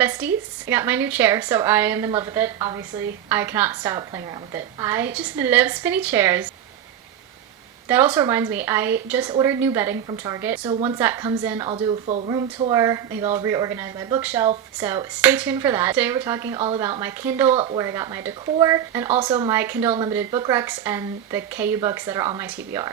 besties. I got my new chair, so I am in love with it. Obviously, I cannot stop playing around with it. I just love spinny chairs. That also reminds me, I just ordered new bedding from Target. So once that comes in, I'll do a full room tour. Maybe I'll reorganize my bookshelf. So stay tuned for that. Today we're talking all about my Kindle, where I got my decor, and also my Kindle Unlimited book recs and the KU books that are on my TBR.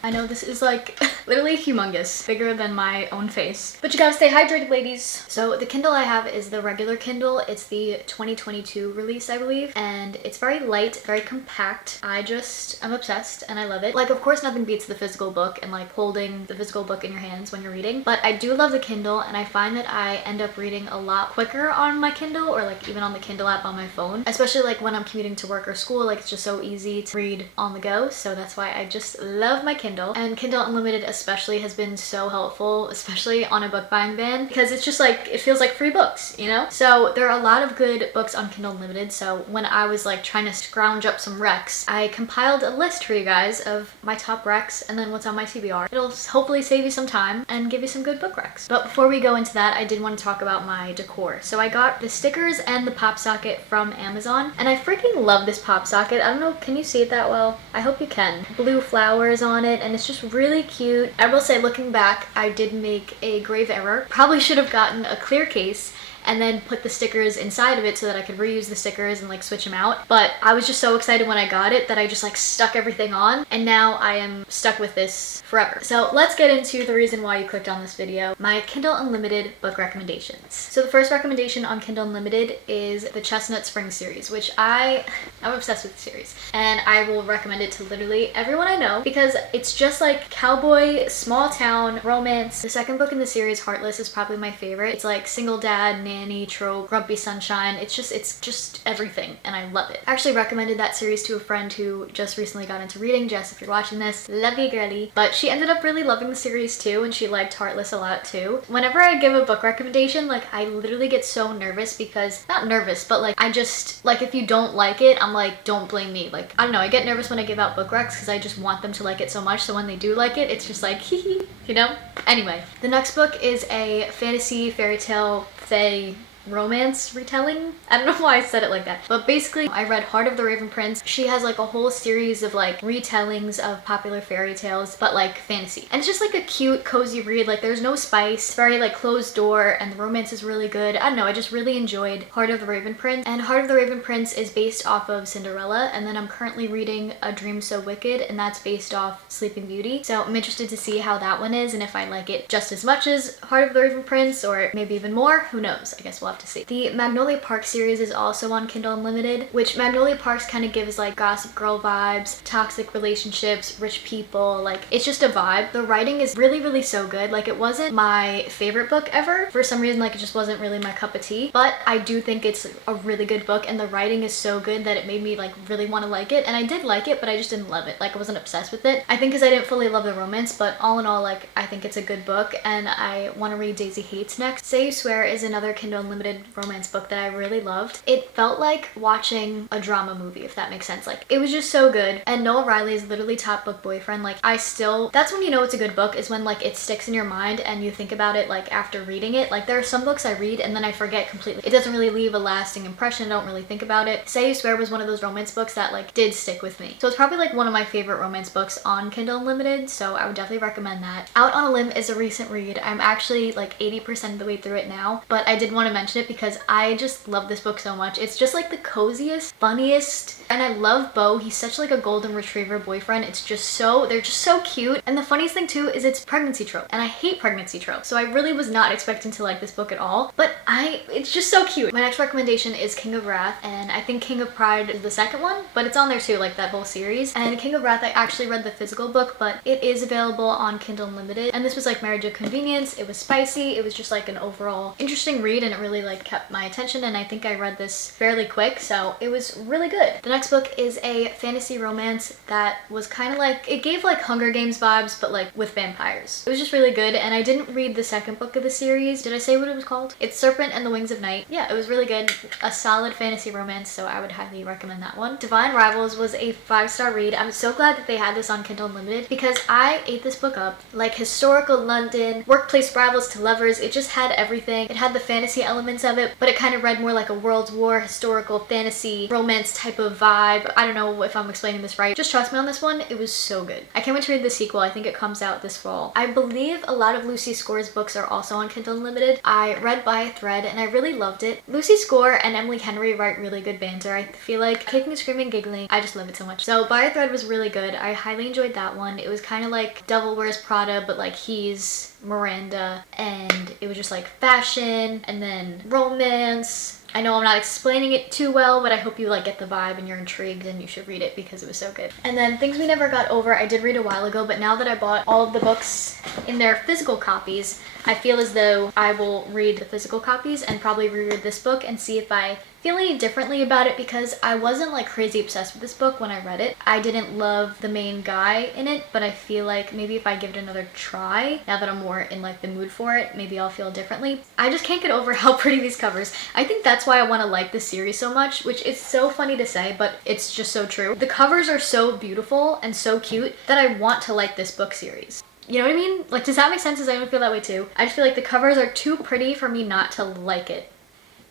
I know this is like literally humongous, bigger than my own face, but you gotta stay hydrated, ladies. So the Kindle I have is the regular Kindle. It's the 2022 release, I believe, and it's very light, very compact. I'm obsessed and I love it. Like, of course, nothing beats the physical book and like holding the physical book in your hands when you're reading, but I do love the Kindle, and I find that I end up reading a lot quicker on my Kindle, or like even on the Kindle app on my phone, especially like when I'm commuting to work or school. Like, it's just so easy to read on the go, so that's why I just love my Kindle. And Kindle Unlimited especially has been so helpful, especially on a book buying ban, because it's just like, it feels like free books, you know? So there are a lot of good books on Kindle Unlimited. So when I was like trying to scrounge up some recs, I compiled a list for you guys of my top recs and then what's on my TBR. It'll hopefully save you some time and give you some good book recs. But before we go into that, I did want to talk about my decor. So I got the stickers and the pop socket from Amazon, and I freaking love this pop socket. I don't know, can you see it that well? I hope you can. Blue flowers on it, and it's just really cute. I will say, looking back, I did make a grave error. Probably should have gotten a clear case and then put the stickers inside of it so that I could reuse the stickers and like switch them out. But I was just so excited when I got it that I just like stuck everything on, and now I am stuck with this forever. So let's get into the reason why you clicked on this video, my Kindle Unlimited book recommendations. So the first recommendation on Kindle Unlimited is the Chestnut Spring series, which I'm obsessed with the series, and I will recommend it to literally everyone I know because it's just like cowboy, small town romance. The second book in the series, Heartless, is probably my favorite. It's like single dad, nanny trope, grumpy sunshine. It's just everything, and I love it. I actually recommended that series to a friend who just recently got into reading. Jess, if you're watching this, love you, girly. But she ended up really loving the series too, and she liked Heartless a lot too. Whenever I give a book recommendation, like, I literally get so nervous because, not nervous, but like, I just, like, if you don't like it, I'm like, don't blame me. Like, I don't know, I get nervous when I give out book recs because I just want them to like it so much, so when they do like it, it's just like, hee hee, you know? Anyway, the next book is a fantasy, fairy tale, fae, romance retelling. I don't know why I said it like that, but basically I read Heart of the Raven Prince. She has like a whole series of like retellings of popular fairy tales, but like fantasy, and it's just like a cute cozy read. Like, there's no spice, it's very like closed door, and the romance is really good. I don't know, I just really enjoyed Heart of the Raven Prince. And Heart of the Raven Prince is based off of Cinderella, and then I'm currently reading A Dream So Wicked, and that's based off Sleeping Beauty. So I'm interested to see how that one is, and if I like it just as much as Heart of the Raven Prince, or maybe even more, who knows. I guess we'll have to see. The Magnolia Park series is also on Kindle Unlimited, which Magnolia Parks kind of gives like Gossip Girl vibes, toxic relationships, rich people. Like, it's just a vibe. The writing is really so good. Like, it wasn't my favorite book ever. For some reason, like, it just wasn't really my cup of tea, but I do think it's a really good book, and the writing is so good that it made me like really want to like it. And I did like it, but I just didn't love it. Like, I wasn't obsessed with it. I think because I didn't fully love the romance, but all in all, like, I think it's a good book, and I want to read Daisy Hates next. Say You Swear is another Kindle Unlimited romance book that I really loved. It felt like watching a drama movie, if that makes sense. Like, it was just so good. And Noah Riley is literally top book boyfriend. Like, that's when you know it's a good book, is when like it sticks in your mind and you think about it like after reading it. Like, there are some books I read and then I forget completely. It doesn't really leave a lasting impression. I don't really think about it. Say You Swear was one of those romance books that like did stick with me. So it's probably like one of my favorite romance books on Kindle Unlimited, so I would definitely recommend that. Out on a Limb is a recent read. I'm actually like 80% of the way through it now, but I did want to mention it because I just love this book so much. It's just like the coziest, funniest, and I love Bo. He's such like a golden retriever boyfriend. It's just so, they're just so cute. And the funniest thing too is it's pregnancy trope, and I hate pregnancy trope, so I really was not expecting to like this book at all, but it's just so cute. My next recommendation is King of Wrath, and I think King of Pride is the second one, but it's on there too, like that whole series. And King of Wrath, I actually read the physical book, but it is available on Kindle Unlimited, and this was like Marriage of Convenience. It was spicy, it was just like an overall interesting read, and it really like kept my attention, and I think I read this fairly quick, so it was really good. The next book is a fantasy romance that was kind of like, it gave like Hunger Games vibes, but like with vampires. It was just really good, and I didn't read the second book of the series. Did I say what it was called? It's Serpent and the Wings of Night. Yeah, it was really good. A solid fantasy romance, so I would highly recommend that one. Divine Rivals was a 5-star read. I'm so glad that they had this on Kindle Unlimited because I ate this book up. Like, historical London, workplace rivals to lovers. It just had everything. It had the fantasy element elements of it, but it kind of read more like a World War historical fantasy romance type of vibe. I don't know if I'm explaining this right. Just trust me on this one. It was so good. I can't wait to read the sequel. I think it comes out this fall. I believe a lot of Lucy Score's books are also on Kindle Unlimited. I read By a Thread and I really loved it. Lucy Score and Emily Henry write really good banter. I feel like kicking, screaming, giggling. I just love it so much. So By a Thread was really good. I highly enjoyed that one. It was kind of like Devil Wears Prada, but like he's Miranda, and it was just like fashion and then romance. I know I'm not explaining it too well, but I hope you like get the vibe and you're intrigued and you should read it because it was so good. And then Things We Never Got Over, I did read a while ago, but now that I bought all of the books in their physical copies, I feel as though I will read the physical copies and probably reread this book and see if I feel any differently about it, because I wasn't like crazy obsessed with this book when I read it. I didn't love the main guy in it, but I feel like maybe if I give it another try, now that I'm more in like the mood for it, maybe I'll feel differently. I just can't get over how pretty these covers. I think that's why I want to like this series so much, which is so funny to say, but it's just so true. The covers are so beautiful and so cute that I want to like this book series. You know what I mean? Like, does that make sense? Does anyone feel that way too? I just feel like the covers are too pretty for me not to like it.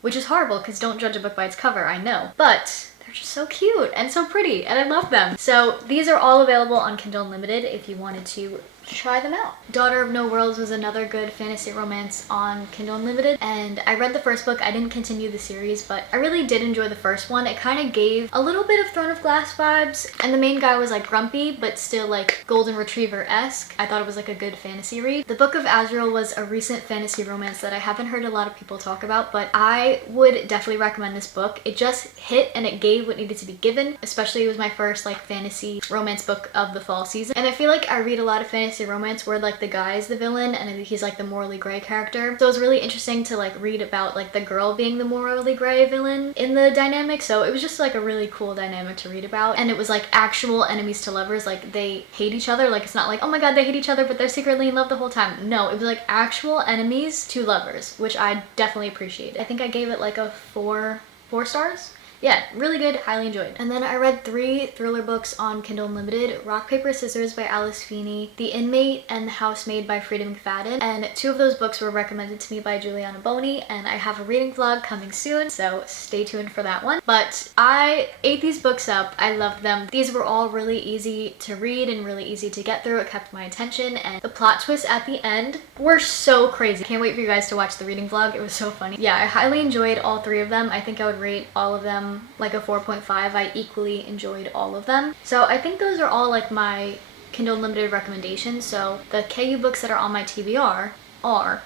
Which is horrible because don't judge a book by its cover, I know. But they're just so cute and so pretty and I love them. So these are all available on Kindle Unlimited if you wanted to try them out. Daughter of No Worlds was another good fantasy romance on Kindle Unlimited, and I read the first book. I didn't continue the series, but I really did enjoy the first one. It kind of gave a little bit of Throne of Glass vibes, and the main guy was like grumpy but still like Golden Retriever-esque. I thought it was like a good fantasy read. The Book of Azrael was a recent fantasy romance that I haven't heard a lot of people talk about, but I would definitely recommend this book. It just hit and it gave what needed to be given, especially it was my first like fantasy romance book of the fall season, and I feel like I read a lot of fantasy romance where like the guy is the villain and he's like the morally gray character. So it was really interesting to like read about like the girl being the morally gray villain in the dynamic. So it was just like a really cool dynamic to read about, and it was like actual enemies to lovers. Like they hate each other. Like it's not like, oh my god, they hate each other but they're secretly in love the whole time. No, it was like actual enemies to lovers, which I definitely appreciated. I think I gave it like a four stars. Yeah, really good, highly enjoyed. And then I read 3 thriller books on Kindle Unlimited: Rock, Paper, Scissors by Alice Feeney, The Inmate, and The Housemaid by Frida McFadden. And 2 of those books were recommended to me by Juliana Boney, and I have a reading vlog coming soon, so stay tuned for that one. But I ate these books up. I loved them. These were all really easy to read and really easy to get through. It kept my attention, and the plot twists at the end were so crazy. Can't wait for you guys to watch the reading vlog. It was so funny. Yeah, I highly enjoyed all 3 of them. I think I would rate all of them like a 4.5. I equally enjoyed all of them. So I think those are all like my Kindle Unlimited recommendations. So the KU books that are on my TBR are,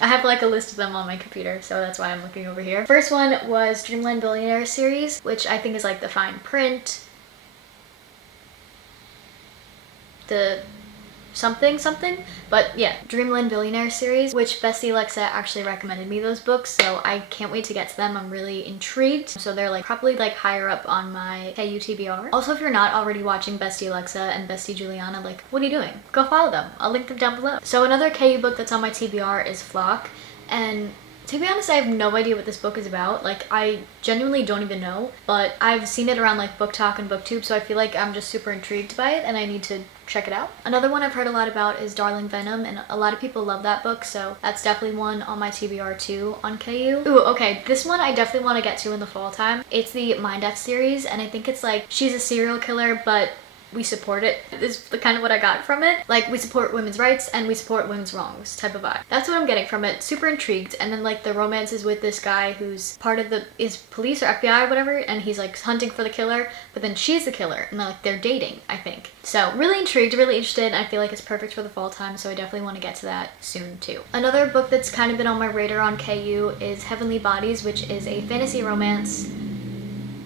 I have like a list of them on my computer, so that's why I'm looking over here. First one was Dreamland Billionaire series, which I think is like the fine print, the something, but yeah, Dreamland Billionaire series, which Bestie Alexa actually recommended me those books, so I can't wait to get to them. I'm really intrigued. So they're like probably like higher up on my KU TBR. Also, if you're not already watching Bestie Alexa and Bestie Juliana, like, what are you doing? Go follow them. I'll link them down below. So another KU book that's on my TBR is Flock, and to be honest, I have no idea what this book is about. Like, I genuinely don't even know, but I've seen it around like Book Talk and Booktube, so I feel like I'm just super intrigued by it and I need to check it out. Another one I've heard a lot about is Darling Venom, and a lot of people love that book, so that's definitely one on my TBR too on KU. Ooh, okay, this one I definitely want to get to in the fall time. It's the Mind F series, and I think it's like she's a serial killer, but we support it. Is the kind of what I got from it. Like, we support women's rights and we support women's wrongs type of vibe. That's what I'm getting from it. Super intrigued. And then like the romance is with this guy who's part of is police or FBI or whatever, and he's like hunting for the killer, but then she's the killer and like they're dating, I think. So really intrigued, really interested. I feel like it's perfect for the fall time, so I definitely want to get to that soon too. Another book that's kind of been on my radar on KU is Heavenly Bodies, which is a fantasy romance,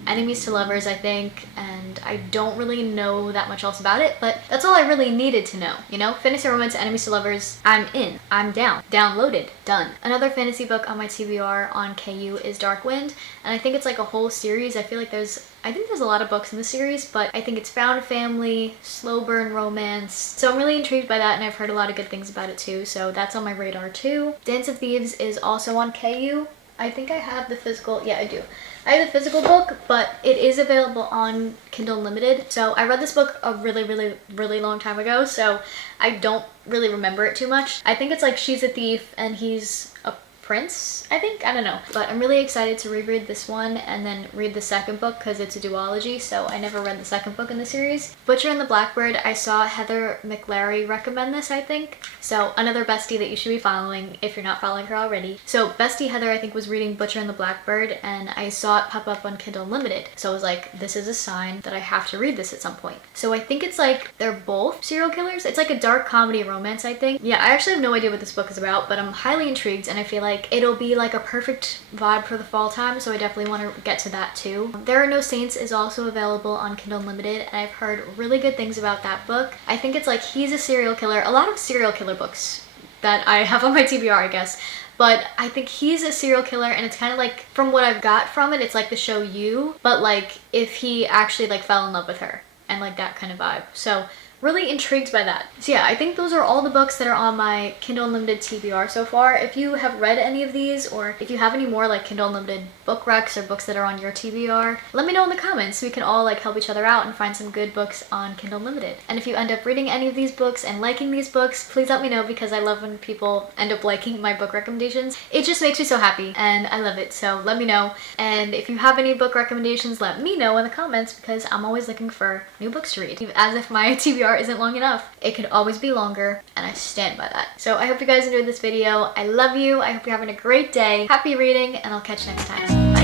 enemies to lovers, I think, and I don't really know that much else about it, but that's all I really needed to know, you know? Fantasy romance, enemies to lovers, I'm in, I'm down, downloaded, done. Another fantasy book on my TBR on KU is Dark Wind, and I think it's like a whole series. I feel like there's a lot of books in the series, but I think it's found family, slow burn romance, so I'm really intrigued by that, and I've heard a lot of good things about it too, so that's on my radar too. Dance of Thieves is also on KU. I think I have the physical, yeah, I do. I have the physical book, but it is available on Kindle Unlimited. So I read this book a really long time ago, so I don't really remember it too much. I think it's like she's a thief and he's a Prince, I think? I don't know. But I'm really excited to reread this one and then read the second book because it's a duology, so I never read the second book in the series. Butcher and the Blackbird, I saw Heather McLary recommend this, I think. So another bestie that you should be following if you're not following her already. So bestie Heather, I think, was reading Butcher and the Blackbird and I saw it pop up on Kindle Unlimited. So I was like, this is a sign that I have to read this at some point. So I think it's like they're both serial killers. It's like a dark comedy romance, I think. Yeah, I actually have no idea what this book is about, but I'm highly intrigued and I feel like it'll be like a perfect vibe for the fall time, so I definitely want to get to that too. There Are No Saints is also available on Kindle Unlimited and I've heard really good things about that book. I think it's like he's a serial killer. A lot of serial killer books that I have on my TBR, I guess. But I think he's a serial killer and it's kind of like, from what I've got from it, it's like the show You, but like if he actually like fell in love with her and like that kind of vibe. So really intrigued by that. So yeah, I think those are all the books that are on my Kindle Unlimited TBR so far. If you have read any of these or if you have any more like Kindle Unlimited book recs or books that are on your TBR, let me know in the comments so we can all like help each other out and find some good books on Kindle Unlimited. And if you end up reading any of these books and liking these books, please let me know because I love when people end up liking my book recommendations. It just makes me so happy and I love it, so let me know. And if you have any book recommendations, let me know in the comments because I'm always looking for new books to read. As if my TBR isn't long enough. It could always be longer and I stand by that. So I hope you guys enjoyed this video. I love you. I hope you're having a great day. Happy reading and I'll catch you next time.